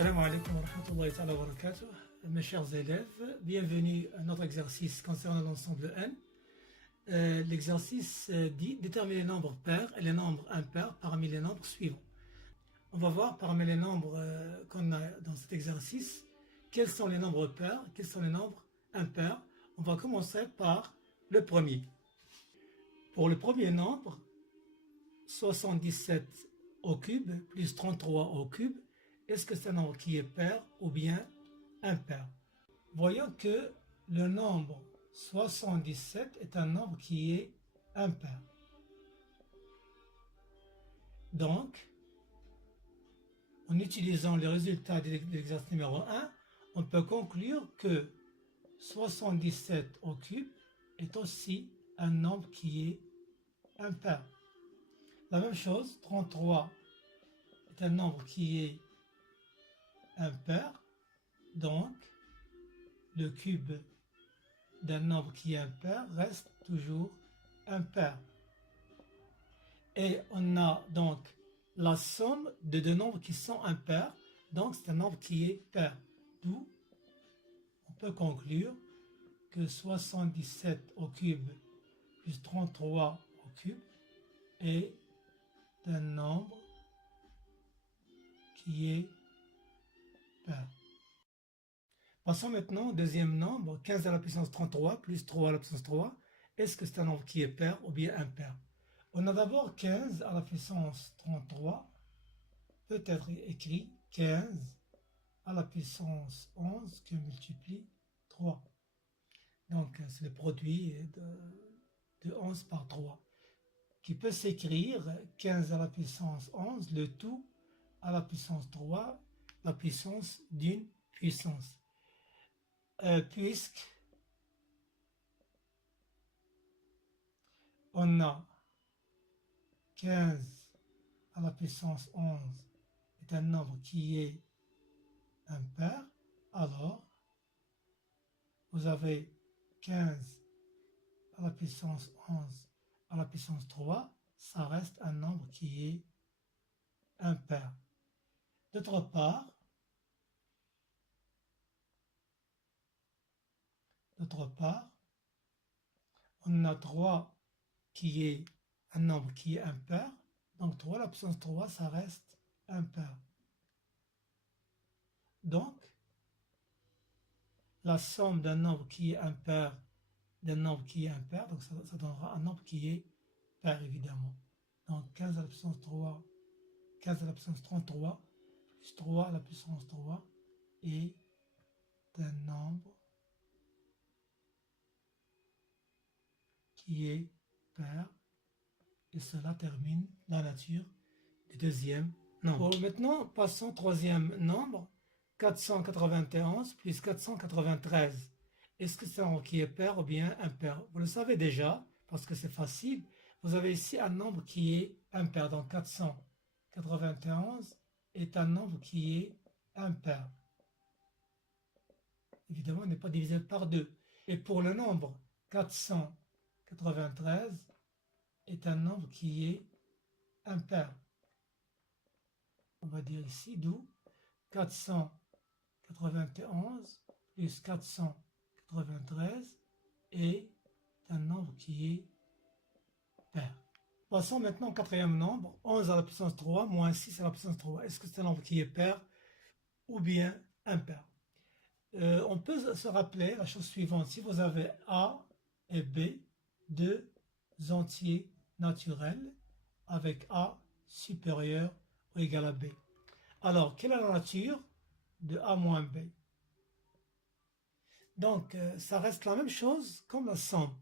Salam alaikum wa rahmatullahi ta'ala wa barakatuh. Mes chers élèves, bienvenue à notre exercice concernant l'ensemble N. L'exercice dit déterminer les nombres pairs et les nombres impairs parmi les nombres suivants. On va voir parmi les nombres qu'on a dans cet exercice quels sont les nombres pairs, quels sont les nombres impairs. On va commencer par le premier. Pour le premier nombre, 77 au cube plus 33 au cube, est-ce que c'est un nombre qui est pair ou bien impair? Voyons que le nombre 77 est un nombre qui est impair. Donc, en utilisant les résultats de l'exercice numéro 1, on peut conclure que 77 au cube est aussi un nombre qui est impair. La même chose, 33 est un nombre qui est impair, donc le cube d'un nombre qui est impair reste toujours impair. Et on a donc la somme de deux nombres qui sont impairs, donc c'est un nombre qui est pair. D'où on peut conclure que 77 au cube plus 33 au cube est un nombre qui est pair. Passons maintenant au deuxième nombre, 15 à la puissance 33 plus 3 à la puissance 3. Est-ce que c'est un nombre qui est pair ou bien impair? On a d'abord 15 à la puissance 33, peut être écrit 15 à la puissance 11 que multiplie 3. Donc c'est le produit de 11 par 3, qui peut s'écrire 15 à la puissance 11, le tout à la puissance 3, la puissance d'une puissance. Puisque on a 15 à la puissance 11 est un nombre qui est impair, alors vous avez 15 à la puissance 11 à la puissance 3, ça reste un nombre qui est impair. D'autre part, on a 3 qui est un nombre qui est impair, donc 3 à la puissance 3, ça reste impair. Donc, la somme d'un nombre qui est impair d'un nombre qui est impair, donc ça donnera un nombre qui est pair évidemment. Donc 15 à la puissance 3, 15 à la puissance 33, plus 3 à la puissance 3 est un nombre qui est pair, et cela termine la nature du deuxième nombre. Bon, maintenant, passons au troisième nombre, 491 plus 493. Est-ce que c'est un nombre qui est pair ou bien impair? Vous le savez déjà, parce que c'est facile. Vous avez ici un nombre qui est impair, donc 491 est un nombre qui est impair. Évidemment, il n'est pas divisible par 2. Et pour le nombre 493 est un nombre qui est impair. On va dire ici, d'où 491 plus 493 est un nombre qui est pair. Passons maintenant au quatrième nombre, 11 à la puissance 3 moins 6 à la puissance 3. Est-ce que c'est un nombre qui est pair ou bien impair? On peut se rappeler la chose suivante. Si vous avez A et B, deux entiers naturels, avec A supérieur ou égal à B. Alors, quelle est la nature de A moins B? Donc, ça reste la même chose comme la somme.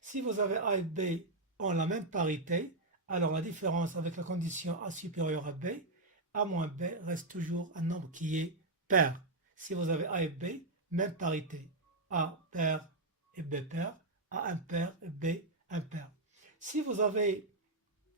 Si vous avez A et B ont la même parité, alors la différence avec la condition A supérieur à B, A moins B reste toujours un nombre qui est pair. Si vous avez A et B, même parité. A pair et B pair, A impair et B impair. Si vous avez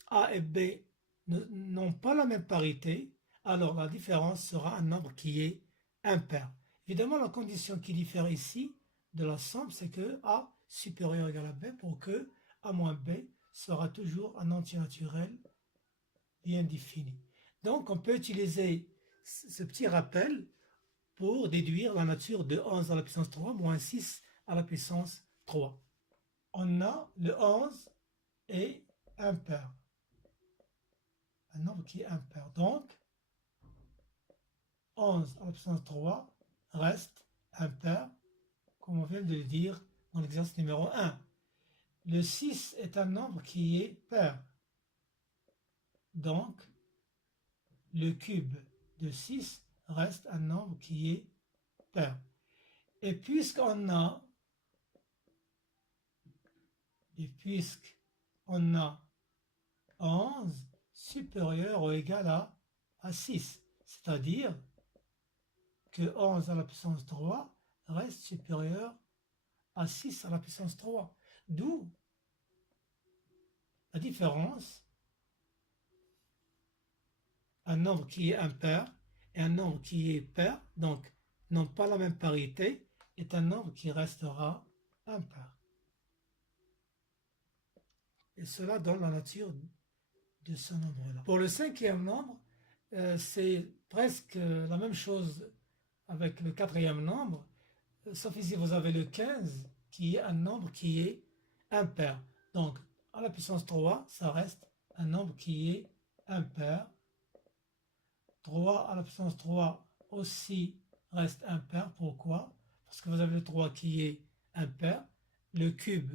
A et B n'ont pas la même parité, alors la différence sera un nombre qui est impair. Évidemment, la condition qui diffère ici de la somme, c'est que A supérieur ou égal à B pour que A moins B sera toujours un entier naturel bien défini. Donc, on peut utiliser ce petit rappel pour déduire la nature de 11 à la puissance 3 moins 6 à la puissance 3. On a le 11 est impair. Un nombre qui est impair. Donc, 11 à la puissance 3 reste impair, comme on vient de le dire dans l'exercice numéro 1. Le 6 est un nombre qui est pair. Donc, le cube de 6 reste un nombre qui est pair. Et puisqu'on a 11 supérieur ou égal à 6, c'est-à-dire que 11 à la puissance 3 reste supérieur à 6 à la puissance 3. D'où la différence, un nombre qui est impair et un nombre qui est pair, donc n'ont pas la même parité, est un nombre qui restera impair. Et cela donne la nature de ce nombre-là. Pour le cinquième nombre, c'est presque la même chose avec le quatrième nombre, sauf ici vous avez le 15 qui est un nombre qui est impair. Donc, à la puissance 3, ça reste un nombre qui est impair. 3 à la puissance 3 aussi reste impair. Pourquoi? Parce que vous avez le 3 qui est impair. Le cube,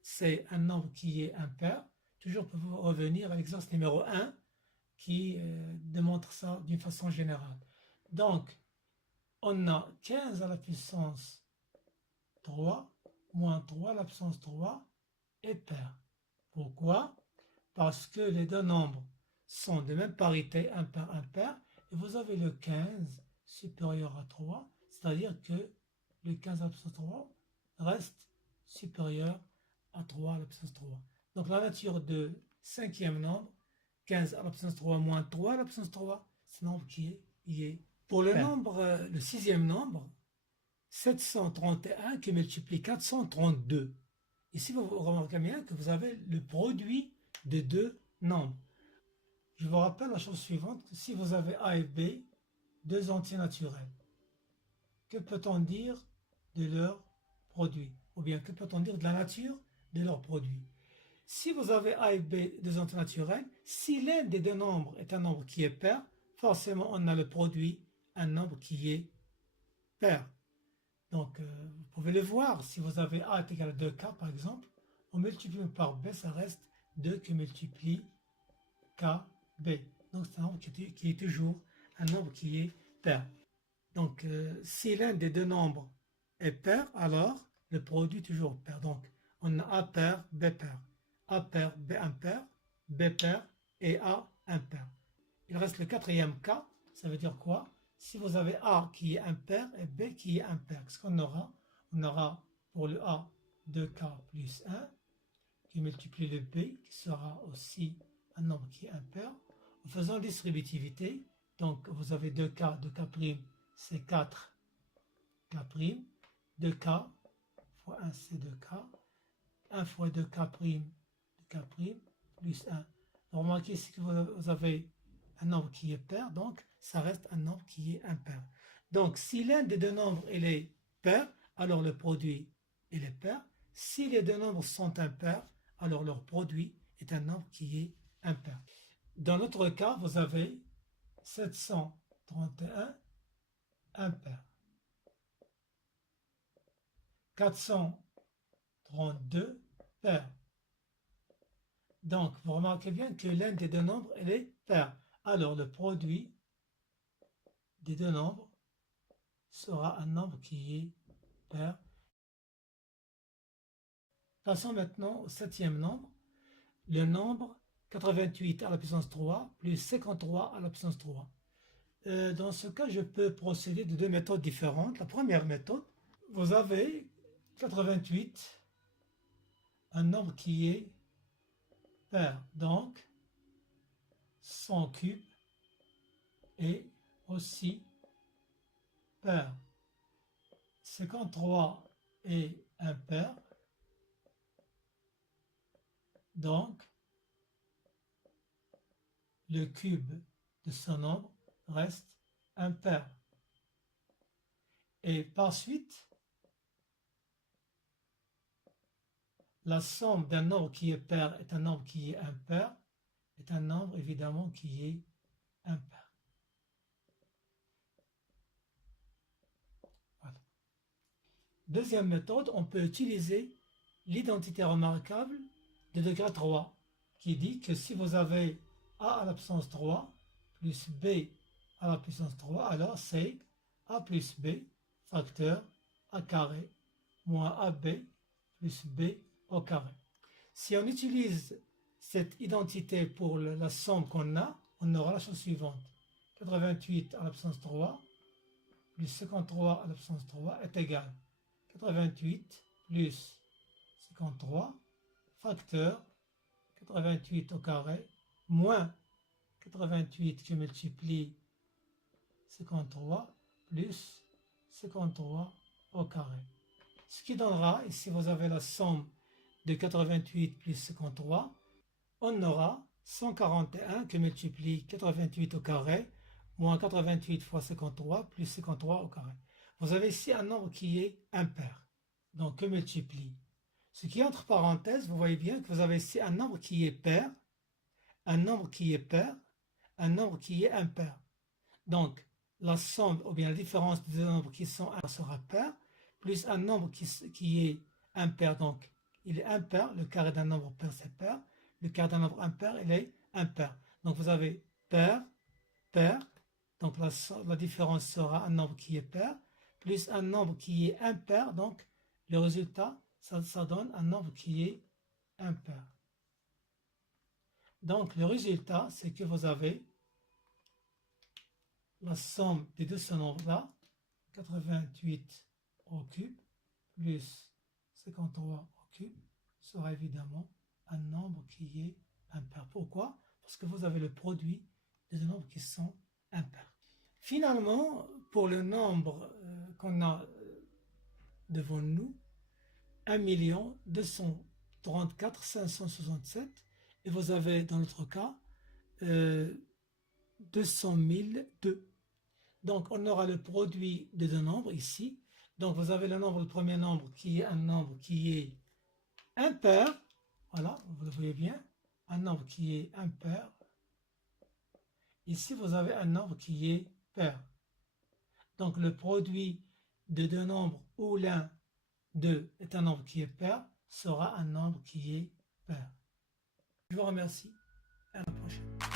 c'est un nombre qui est impair. Toujours pour revenir à l'exercice numéro 1 qui démontre ça d'une façon générale. Donc, on a 15 à la puissance 3 moins 3 à la puissance 3 est pair. Pourquoi? Parce que les deux nombres sont de même parité, impair, impair, et vous avez le 15 supérieur à 3, c'est-à-dire que le 15 à la puissance 3 reste supérieur à 3 à la puissance 3. Donc la nature de cinquième nombre, 15 à la puissance 3 moins 3 à la puissance 3, c'est un nombre qui est pour le nombre, le sixième nombre, 731 qui multiplie 432. Ici, vous remarquez bien que vous avez le produit de deux nombres. Je vous rappelle la chose suivante, que si vous avez A et B, deux entiers naturels, que peut-on dire de leur produit? Ou bien que peut-on dire de la nature de leur produit? Si vous avez A et B, deux entiers naturels, si l'un des deux nombres est un nombre qui est pair, forcément on a le produit, un nombre qui est pair. Donc, vous pouvez le voir, si vous avez A est égal à 2K par exemple, on multiplie par B, ça reste 2 qui multiplie KB. Donc, c'est un nombre qui est toujours un nombre qui est pair. Donc, si l'un des deux nombres est pair, alors le produit est toujours pair. Donc, on a A pair, B pair. A pair, B impair, B pair et A impair. Il reste le quatrième cas, ça veut dire quoi? Si vous avez A qui est impair et B qui est impair, qu'est-ce qu'on aura? On aura pour le A 2K plus 1 qui multiplie le B qui sera aussi un nombre qui est impair. En faisant distributivité, donc vous avez 2K, 2K', c'est 4K', 2K fois 1 c'est 2K, 1 fois 2K', 2K' plus 1. Donc remarquez ici que vous avez un nombre qui est pair, donc ça reste un nombre qui est impair. Donc si l'un des deux nombres est pair, alors le produit est pair. Si les deux nombres sont impairs, alors leur produit est un nombre qui est impair. Dans notre cas, vous avez 731 impair, 432 pair. Donc, vous remarquez bien que l'un des deux nombres est pair. Alors, le produit des deux nombres sera un nombre qui est pair. Passons maintenant au septième nombre. Le nombre 88 à la puissance 3 plus 53 à la puissance 3. Dans ce cas, je peux procéder de deux méthodes différentes. La première méthode, vous avez 88, un nombre qui est pair. Donc, son cube est aussi pair. 53 est impair. Donc, le cube de ce nombre reste impair. Et par suite, la somme d'un nombre qui est pair et un nombre qui est impair est un nombre évidemment qui est impair. Voilà. Deuxième méthode, on peut utiliser l'identité remarquable de degré 3 qui dit que si vous avez a à la puissance 3 plus b à la puissance 3, alors c'est a plus b facteur a carré moins ab plus b au carré. Si on utilise cette identité pour la somme qu'on a, on aura la chose suivante. 88 à la puissance 3 plus 53 à la puissance 3 est égal. 88 plus 53 facteur 88 au carré moins 88 qui multiplie 53 plus 53 au carré. Ce qui donnera, ici vous avez la somme de 88 plus 53, on aura 141 qui multiplie 88 au carré moins 88 fois 53 plus 53 au carré. Vous avez ici un nombre qui est impair, donc que multiplie. Ce qui est entre parenthèses, vous voyez bien que vous avez ici un nombre qui est pair, un nombre qui est pair, un nombre qui est impair. Donc, la somme, ou bien la différence des deux nombres qui sont impairs sera pair, plus un nombre qui est impair, donc il est impair, le carré d'un nombre pair c'est pair, le carré d'un nombre impair, il est impair. Donc vous avez pair, pair, donc la différence sera un nombre qui est pair, plus un nombre qui est impair, donc le résultat, ça donne un nombre qui est impair. Donc le résultat, c'est que vous avez la somme des deux ce nombre-là, 88 au cube plus 53 au cube, sera évidemment un nombre qui est impair. Pourquoi? Parce que vous avez le produit des deux nombres qui sont impairs. Finalement, pour le nombre qu'on a devant nous, 1 234 567, et vous avez dans notre cas 200 002. Donc on aura le produit des deux nombres ici. Donc vous avez le premier nombre qui est un nombre qui est impair. Voilà, vous le voyez bien, un nombre qui est impair. Ici vous avez un nombre qui est pair. Donc le produit de deux nombres où l'un d'eux est un nombre qui est pair sera un nombre qui est pair. Je vous remercie. À la prochaine.